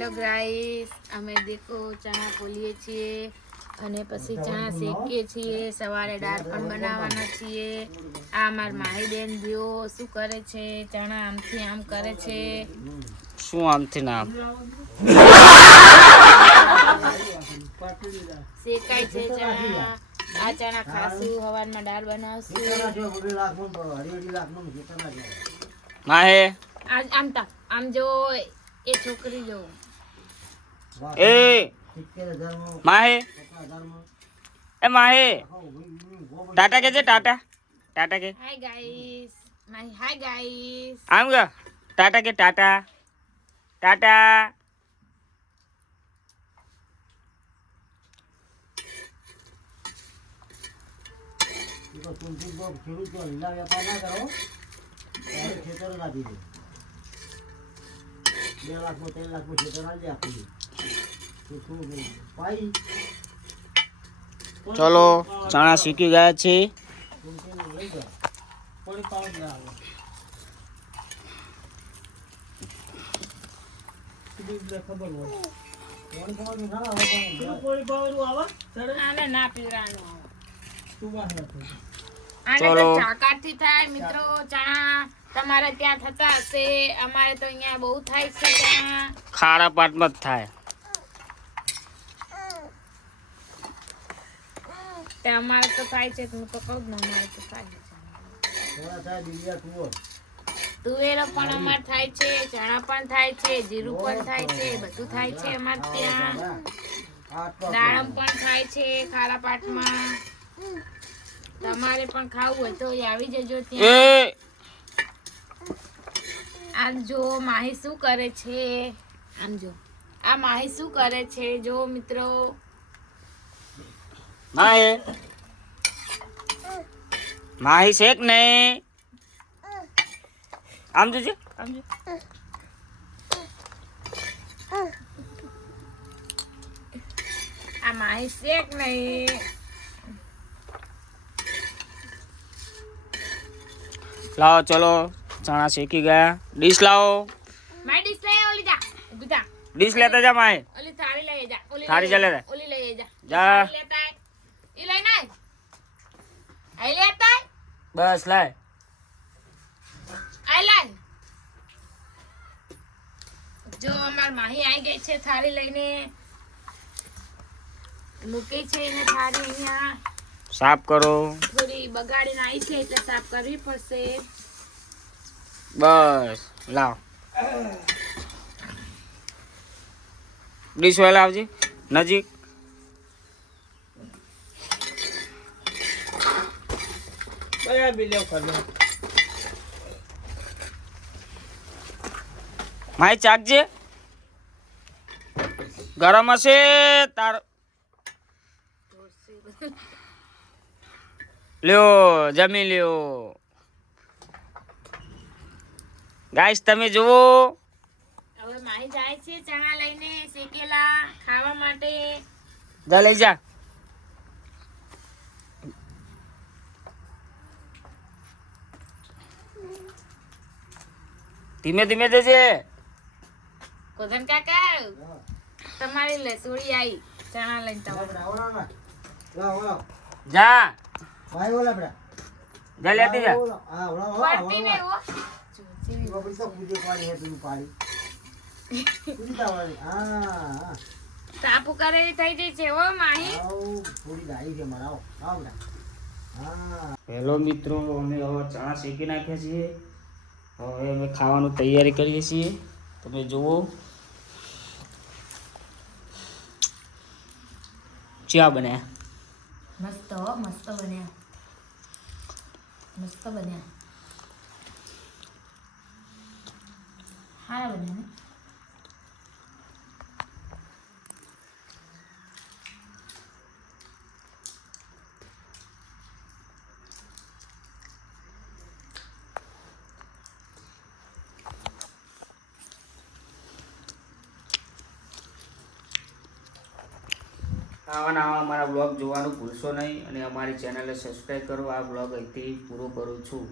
Hello guys, અમે દેખો ચણા ફોલીએ છીએ અને પછી ચણા શેકીએ છીએ. સવારે દાળ પણ બનાવવાના છીએ. આ માર માહી બેન જો શું કરે છે, ચણા આમથી આમ કરે છે. શું આમથી નામ શેકાય છે ચણા. આ ચણા ખાશું, હવારમાં દાળ બનાવશું. માહે આજ આમ જો એ છોકરી જો એ માહે એ માહે ટાટા કે છે ટાટા ટાટા કે હાય ગાઈસ, હાય ગાઈસ. આમ ગ ટાટા કે ટાટા ટાટા ચલો ચણા શીખી ગયા છે. આને ના પીવાનું. ચલો ચાકાથી થાય મિત્રો ચણા. તમારે ત્યાં થતા હશે, અમારે તો અહીંયા બહુ થાય છે ચણા. ખારા પાટમાં જ થાય. તે અમારે તો થાય છે, હું તો કહું ને અમારે તો થાય છે. તુવેરો પણ અમારે થાય છે, ચણા પણ થાય છે, જીરું પણ થાય છે, બધું થાય છે અમારે ત્યાં. દાડમ પણ થાય છે ખારા પાટમાં. તમારે પણ ખાવું હોય તો આવી જજો ત્યાં. આમ જો માહી શું કરે છે, આમ જો આ માહી શું કરે છે જો મિત્રો. માહે માહી શેક નહીં. આમ જોજે આમ જો આ માહી શેક નહીં. લાવો ચલો ચણા શેકી ગયા. ડીશ લાવો. મારી ડીશ લઈ ઓલી જા ઊભી થા. ડીશ લેતા જા માહે. ઓલી થાળી લઈ જા. ઓલી થાળી ચાલે રે. ઓલી લઈ જા. જા. થાળી લેતા આય. ઈ લઈ ના આઈ લેતા આય. બસ લાય. આઈ લાય. જો અમાર માહી આવી ગઈ છે થાળી લઈને. મૂકી છે એને થાળી અહીંયા. સાફ કરો. થોડી બગાડીને આવી છે એટલે સાફ કરવી પડશે. બસ લાવ. ડીશ વાળા આવજે નજીક. માય ચાકજે ગરમ હશે તાર. લ્યો જમી લ્યો. ગાઈસ તમે જુઓ. હવે માહી જાય છે ચણા લઈને શેકેલા ખાવા માટે. જા લઈ જા. ધીમે ધીમે જજે. કોધન કાકા તમારી લસોડી આવી ચણા લઈને તમારે. જા જા લેતી જા. પડતી નહીં હો. સાપુ કરેલી થઈ ગઈ છે હો માહી. હેલો મિત્રો, અમે હવે ચણા શેકી નાખ્યા છીએ. હવે અમે ખાવાનું તૈયારી કરીએ છીએ. તમે જુઓ ચા બન્યા. મસ્ત હો, મસ્ત બન્યા. મસ્ત બન્યા. સારા બન્યા ને. આવા નવા અમારા બ્લોગ જોવાનું ભૂલશો નહીં અને અમારી ચેનલને સબસ્ક્રાઈબ કરો. આ બ્લોગ અહીંથી પૂરો કરું છું.